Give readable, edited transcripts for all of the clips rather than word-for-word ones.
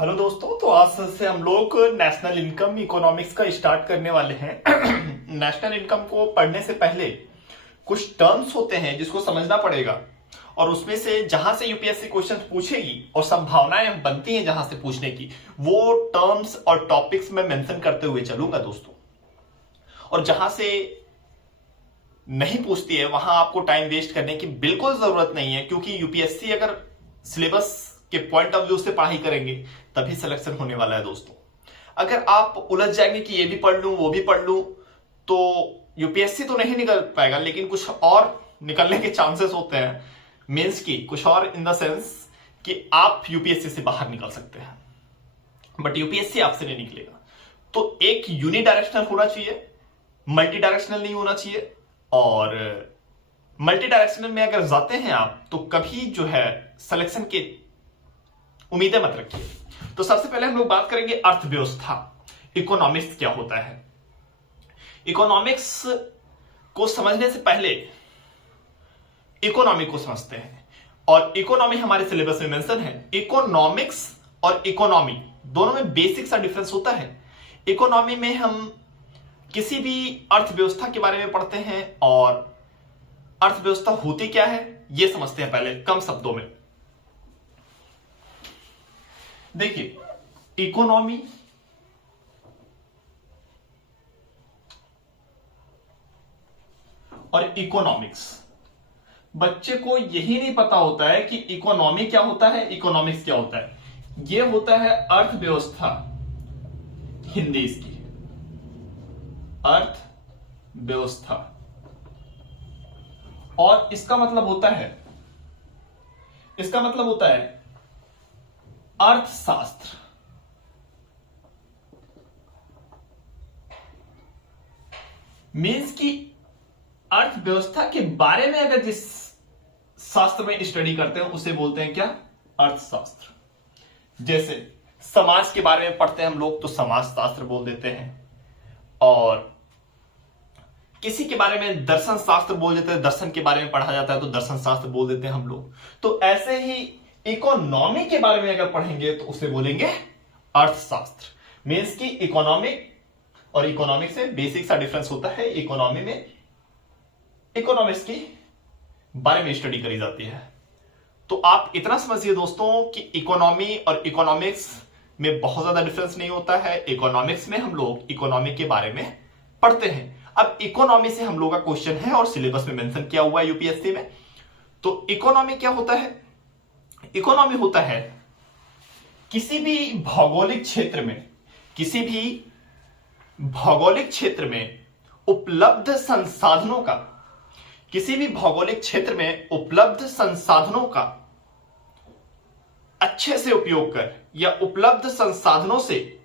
Hello दोस्तों, तो आज से हम लोग नेशनल इनकम इकोनॉमिक्स का स्टार्ट करने वाले हैं। नेशनल इनकम को पढ़ने से पहले कुछ टर्म्स होते हैं जिसको समझना पड़ेगा, और उसमें से जहां से यूपीएससी क्वेश्चन पूछेगी और संभावनाएं बनती हैं जहां से पूछने की, वो टर्म्स और टॉपिक्स में मेंशन करते हुए चलूंगा दोस्तों। और जहां से नहीं पूछती है वहां आपको टाइम वेस्ट करने की बिल्कुल जरूरत नहीं है, क्योंकि यूपीएससी अगर सिलेबस के पॉइंट ऑफ व्यू से पढ़ाई करेंगे तभी सिलेक्शन होने वाला है दोस्तों। अगर आप उलझ जाएंगे कि ये भी पढ़ लूं वो भी पढ़ लूं, तो यूपीएससी तो नहीं निकल पाएगा, लेकिन कुछ और निकलने के चांसेस होते हैं मेंस की, कुछ और इन द सेंस कि आप यूपीएससी से बाहर निकल सकते हैं, बट यूपीएससी आपसे नहीं निकलेगा। तो एक यूनि डायरेक्शनल होना चाहिए, मल्टी डायरेक्शनल नहीं होना चाहिए। और मल्टी डायरेक्शनल में अगर जाते हैं आप तो कभी जो है सिलेक्शन के उम्मीदें मत रखिए। तो सबसे पहले हम लोग बात करेंगे अर्थव्यवस्था, इकोनॉमिक्स क्या होता है। इकोनॉमिक्स को समझने से पहले इकोनॉमी को समझते हैं, और इकोनॉमी हमारे सिलेबस में मेंशन है। इकोनॉमिक्स और इकोनॉमी दोनों में बेसिक सा डिफरेंस होता है। इकोनॉमी में हम किसी भी अर्थव्यवस्था के बारे में पढ़ते हैं, और अर्थव्यवस्था होती क्या है यह समझते हैं पहले कम शब्दों में। देखिए, इकोनॉमी और इकोनॉमिक्स, बच्चे को यही नहीं पता होता है कि इकोनॉमी क्या होता है, इकोनॉमिक्स क्या होता है। यह होता है अर्थव्यवस्था, हिंदी इसकी अर्थव्यवस्था, और इसका मतलब होता है अर्थशास्त्र। मीन्स कि अर्थव्यवस्था के बारे में अगर जिस शास्त्र में स्टडी करते हैं उसे बोलते हैं क्या, अर्थशास्त्र। जैसे समाज के बारे में पढ़ते हैं हम लोग तो समाजशास्त्र बोल देते हैं, और किसी के बारे में दर्शन शास्त्र बोल देते हैं, दर्शन के बारे में पढ़ा जाता है तो दर्शन शास्त्र बोल देते हैं हम लोग। तो ऐसे ही इकोनॉमी के बारे में अगर पढ़ेंगे तो उसे बोलेंगे अर्थशास्त्र। मीन्स की इकोनॉमिक और इकोनॉमिक्स में बेसिक सा डिफरेंस होता है। इकोनॉमी में इकोनॉमिक्स की बारे में स्टडी करी जाती है। तो आप इतना समझिए दोस्तों कि इकोनॉमी और इकोनॉमिक्स में बहुत ज्यादा डिफरेंस नहीं होता है। इकोनॉमिक्स में हम लोग इकोनॉमी के बारे में पढ़ते हैं। अब इकोनॉमी से हम लोग का क्वेश्चन है और सिलेबस में मेंशन किया हुआ है यूपीएससी में। तो इकोनॉमी क्या होता है, इकोनॉमी होता है किसी भी भौगोलिक क्षेत्र में उपलब्ध संसाधनों का, किसी भी भौगोलिक क्षेत्र में उपलब्ध संसाधनों का अच्छे से उपयोग कर, या उपलब्ध संसाधनों से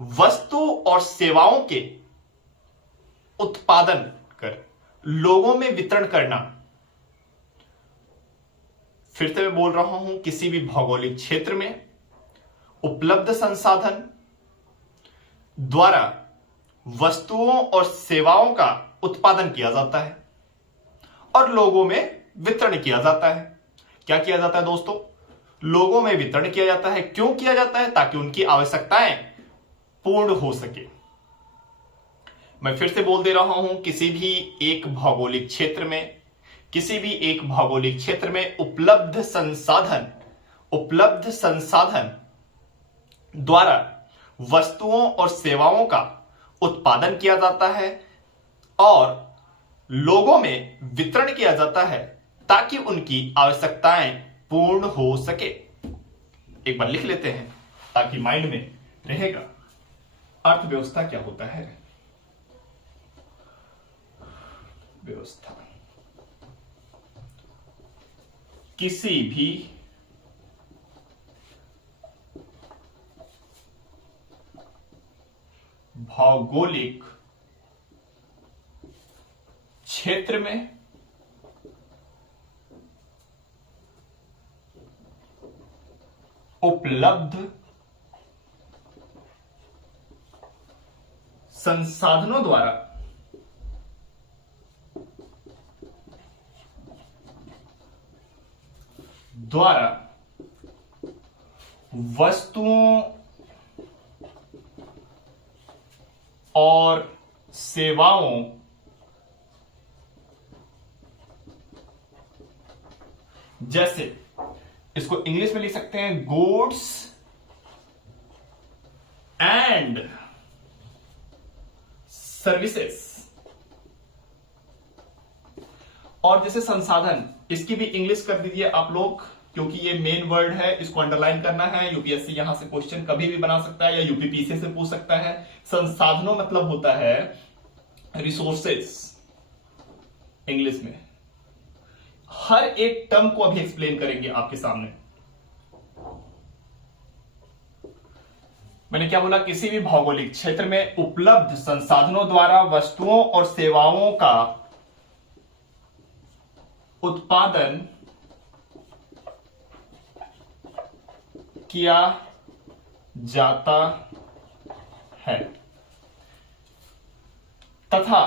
वस्तु और सेवाओं के उत्पादन कर लोगों में वितरण करना। फिर से मैं बोल रहा हूं, किसी भी भौगोलिक क्षेत्र में उपलब्ध संसाधन द्वारा वस्तुओं और सेवाओं का उत्पादन किया जाता है और लोगों में वितरण किया जाता है। क्या किया जाता है दोस्तों, लोगों में वितरण किया जाता है। क्यों किया जाता है, ताकि उनकी आवश्यकताएं पूर्ण हो सके। मैं फिर से बोल दे रहा हूं, किसी भी एक भौगोलिक क्षेत्र में उपलब्ध संसाधन द्वारा वस्तुओं और सेवाओं का उत्पादन किया जाता है और लोगों में वितरण किया जाता है ताकि उनकी आवश्यकताएं पूर्ण हो सके। एक बार लिख लेते हैं ताकि माइंड में रहेगा। अर्थव्यवस्था क्या होता है, व्यवस्था किसी भी भौगोलिक क्षेत्र में उपलब्ध संसाधनों द्वारा वस्तुओं और सेवाओं जैसे, इसको इंग्लिश में लिख सकते हैं गुड्स एंड सर्विसेज, और जैसे संसाधन, इसकी भी इंग्लिश कर दीजिए आप लोग, क्योंकि ये मेन वर्ड है, इसको अंडरलाइन करना है। यूपीएससी यहां से क्वेश्चन कभी भी बना सकता है या यूपीपीसी से पूछ सकता है। संसाधनों मतलब होता है रिसोर्सेज इंग्लिश में। हर एक टर्म को अभी एक्सप्लेन करेंगे आपके सामने। मैंने क्या बोला, किसी भी भौगोलिक क्षेत्र में उपलब्ध संसाधनों द्वारा वस्तुओं और सेवाओं का उत्पादन किया जाता है तथा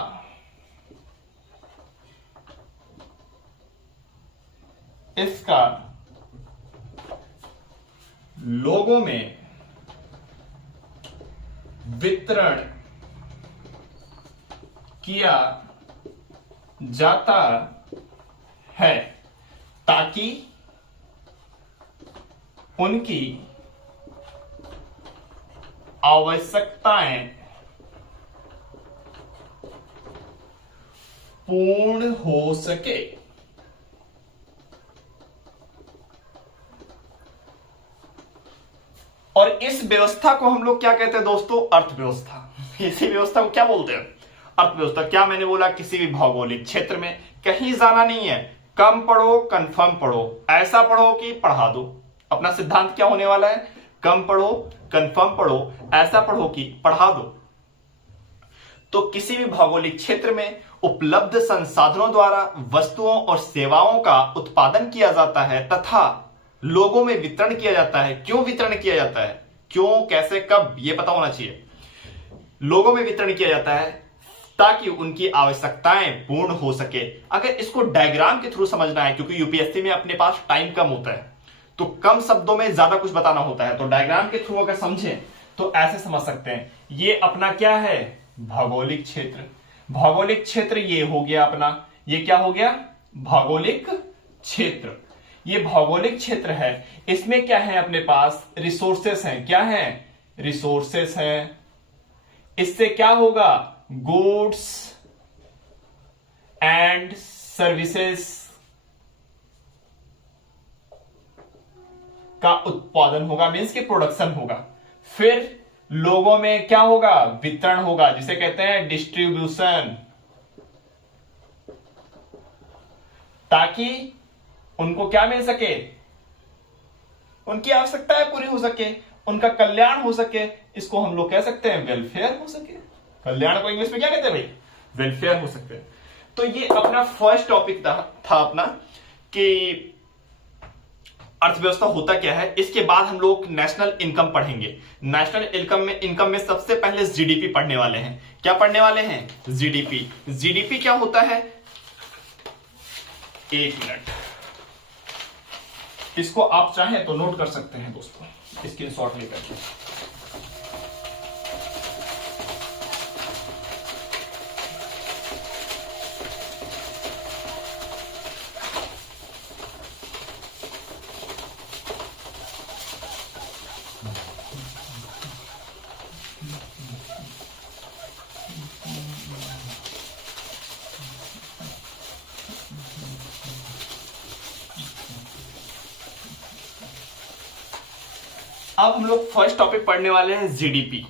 इसका लोगों में वितरण किया जाता है ताकि उनकी आवश्यकताएं पूर्ण हो सके। और इस व्यवस्था को हम लोग क्या कहते हैं दोस्तों, अर्थव्यवस्था। इसी व्यवस्था को क्या बोलते हैं, अर्थव्यवस्था। क्या मैंने बोला, किसी भी भौगोलिक क्षेत्र में कहीं जाना नहीं है, कम पढ़ो कंफर्म पढ़ो, ऐसा पढ़ो कि पढ़ा दो। अपना सिद्धांत क्या होने वाला है, कम पढ़ो कंफर्म पढ़ो, ऐसा पढ़ो कि पढ़ा दो। तो किसी भी भौगोलिक क्षेत्र में उपलब्ध संसाधनों द्वारा वस्तुओं और सेवाओं का उत्पादन किया जाता है तथा लोगों में वितरण किया जाता है। क्यों वितरण किया जाता है, क्यों, कैसे, कब, यह पता होना चाहिए। लोगों में वितरण किया जाता है ताकि उनकी आवश्यकताएं पूर्ण हो सके। अगर इसको डायग्राम के थ्रू समझना है, क्योंकि यूपीएससी में अपने पास टाइम कम होता है तो कम शब्दों में ज्यादा कुछ बताना होता है, तो डायग्राम के थ्रू अगर समझें तो ऐसे समझ सकते हैं। ये अपना क्या है, भौगोलिक क्षेत्र। भौगोलिक क्षेत्र ये हो गया अपना, ये क्या हो गया, भौगोलिक क्षेत्र। ये भौगोलिक क्षेत्र है, इसमें क्या है अपने पास, रिसोर्सेस हैं। क्या है, रिसोर्सेस हैं। इससे क्या होगा, गुड्स एंड सर्विसेज का उत्पादन होगा, मीन्स कि प्रोडक्शन होगा। फिर लोगों में क्या होगा, वितरण होगा, जिसे कहते हैं डिस्ट्रीब्यूशन, ताकि उनको क्या मिल सके, उनकी आवश्यकताएं पूरी हो सके, उनका कल्याण हो सके। इसको हम लोग कह सकते हैं वेलफेयर हो सके। कल्याण को इंग्लिश में क्या कहते हैं भाई, वेलफेयर हो सकते हैं। तो ये अपना फर्स्ट टॉपिक था अपना कि अर्थव्यवस्था होता क्या है। इसके बाद हम लोग नेशनल इनकम पढ़ेंगे। नेशनल इनकम में सबसे पहले जीडीपी पढ़ने वाले हैं। क्या पढ़ने वाले हैं, जीडीपी। जीडीपी क्या होता है, एक मिनट, इसको आप चाहें तो नोट कर सकते हैं दोस्तों, स्क्रीनशॉट लेकर के। अब हम लोग फर्स्ट टॉपिक पढ़ने वाले हैं जीडीपी।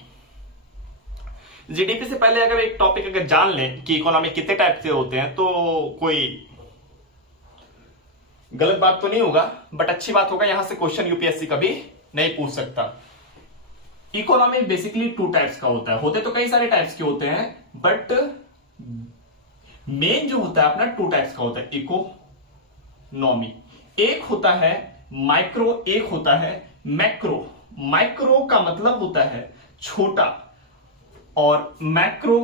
जीडीपी से पहले अगर एक टॉपिक अगर जान लें कि इकोनॉमी कितने टाइप से होते हैं तो कोई गलत बात तो नहीं होगा, बट अच्छी बात होगा, यहां से क्वेश्चन यूपीएससी कभी नहीं पूछ सकता। इकोनॉमी बेसिकली टू टाइप्स का होता है, होते तो कई सारे टाइप्स के होते हैं, बट मेन जो होता है अपना टू टाइप्स का होता है इकोनॉमी। एक होता है माइक्रो, एक होता है मैक्रो। माइक्रो का मतलब होता है छोटा, और मैक्रो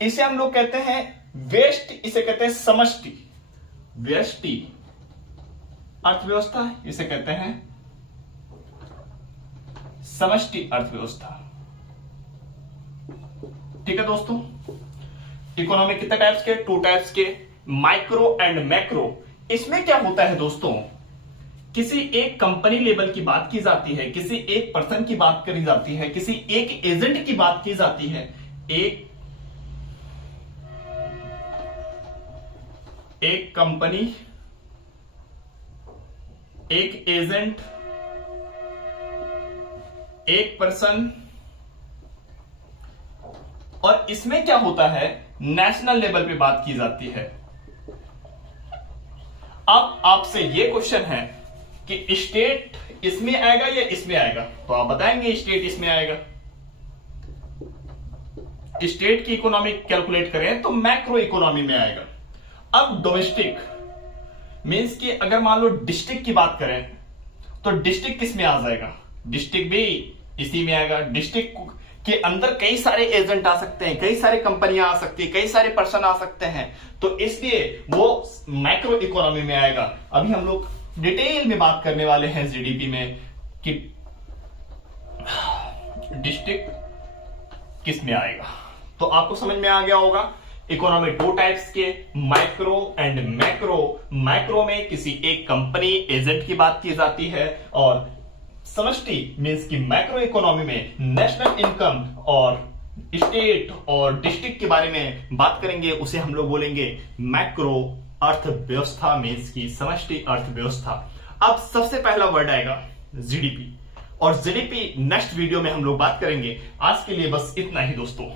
इसे हम लोग कहते हैं वेस्ट, इसे कहते हैं समष्टि। व्यष्टि अर्थव्यवस्था इसे कहते हैं समष्टि अर्थव्यवस्था। ठीक है दोस्तों, इकोनॉमी कितने टाइप्स के? 2 टाइप्स के, माइक्रो एंड मैक्रो। इसमें क्या होता है दोस्तों, किसी एक कंपनी लेवल की बात की जाती है, किसी एक पर्सन की बात करी जाती है, किसी एक एजेंट की बात की जाती है। एक कंपनी, एक एजेंट, एक पर्सन, और इसमें क्या होता है, नेशनल लेवल पे बात की जाती है। अब आपसे ये क्वेश्चन है कि स्टेट इसमें आएगा या इसमें आएगा, तो आप बताएंगे स्टेट इसमें आएगा। स्टेट की इकोनॉमी कैलकुलेट करें तो मैक्रो इकोनॉमी में आएगा। अब डोमेस्टिक मींस कि अगर मान लो डिस्ट्रिक्ट की बात करें तो डिस्ट्रिक्ट किस में आ जाएगा, डिस्ट्रिक्ट भी इसी में आएगा। डिस्ट्रिक्ट के अंदर कई सारे एजेंट आ सकते हैं, कई सारी कंपनियां आ सकती है, कई सारे पर्सन आ सकते हैं, तो इसलिए वो मैक्रो इकोनॉमी में आएगा। अभी हम लोग डिटेल में बात करने वाले हैं जीडीपी में कि डिस्ट्रिक्ट किस में आएगा। तो आपको समझ में आ गया होगा इकोनॉमी 2 टाइप्स के, माइक्रो एंड मैक्रो। मैक्रो में किसी एक कंपनी एजेंट की बात की जाती है, और समष्टि मींस कि मैक्रो इकोनॉमी में नेशनल इनकम और स्टेट और डिस्ट्रिक्ट के बारे में बात करेंगे, उसे हम लोग बोलेंगे मैक्रो अर्थव्यवस्था मींस की समष्टि अर्थव्यवस्था। अब सबसे पहला वर्ड आएगा जीडीपी, और जीडीपी नेक्स्ट वीडियो में हम लोग बात करेंगे। आज के लिए बस इतना ही दोस्तों।